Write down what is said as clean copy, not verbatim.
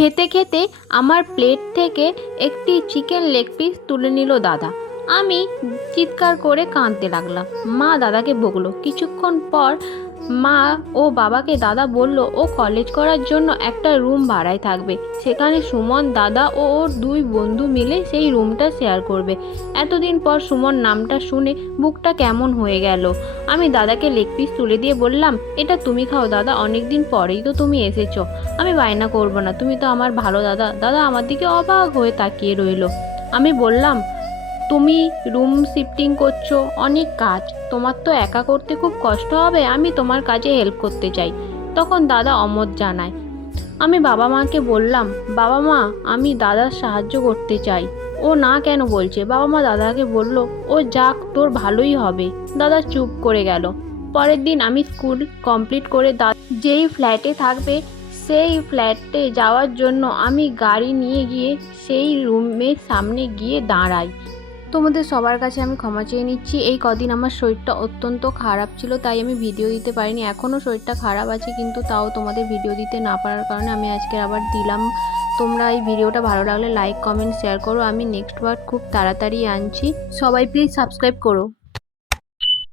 খেতে খেতে আমার প্লেট থেকে একটি চিকেন লেগ পিস তুলে নিল দাদা। আমি চিৎকার করে কাঁদতে লাগলাম। মা দাদাকে বকলো। কিছুক্ষণ পর মা ও বাবাকে দাদা বলল ও কলেজ করার জন্য একটা রুম ভাড়ায় থাকবে, সেখানে সুমন দাদা ও ওর দুই বন্ধু মিলে সেই রুমটা শেয়ার করবে। এতদিন পর সুমন নামটা শুনে বুকটা কেমন হয়ে গেল। আমি দাদাকে লেগ পিস তুলে দিয়ে বললাম, এটা তুমি খাও দাদা, অনেকদিন পরেই তো তুমি এসেছো। আমি বায়না করবো না, তুমি তো আমার ভালো দাদা। দাদা আমার দিকে অবাক হয়ে তাকিয়ে রইল। আমি বললাম, তুমি রুম শিফটিং করছো, অনেক কাজ, তোমার তো একা করতে খুব কষ্ট হবে, আমি তোমার কাজে হেল্প করতে চাই। তখন দাদা অমত জানায়। আমি বাবা মাকে বললাম, বাবা মা আমি দাদার সাহায্য করতে চাই। ও না কেন বলছে? বাবা মা দাদাকে বলল, ও যাক, তোর ভালোই হবে। দাদা চুপ করে গেল। পরের দিন আমি স্কুল কমপ্লিট করে যেই ফ্ল্যাটে থাকবে সেই ফ্ল্যাটে যাওয়ার জন্য আমি গাড়ি নিয়ে গিয়ে সেই রুমের সামনে গিয়ে দাঁড়াই। তোমাদের সবার কাছে আমি ক্ষমা চেয়ে নিচ্ছি। এই কদিন আমার শরীরটা অত্যন্ত খারাপ ছিল, তাই আমি ভিডিও দিতে পারিনি। এখনও শরীরটা খারাপ আছে, কিন্তু তাও তোমাদের ভিডিও দিতে না পারার কারণে আমি আজকে আবার দিলাম। তোমরা এই ভিডিওটা ভালো লাগলে লাইক কমেন্ট শেয়ার করো। আমি নেক্সট বার খুব তাড়াতাড়ি আনছি। সবাই প্লিজ সাবস্ক্রাইব করো।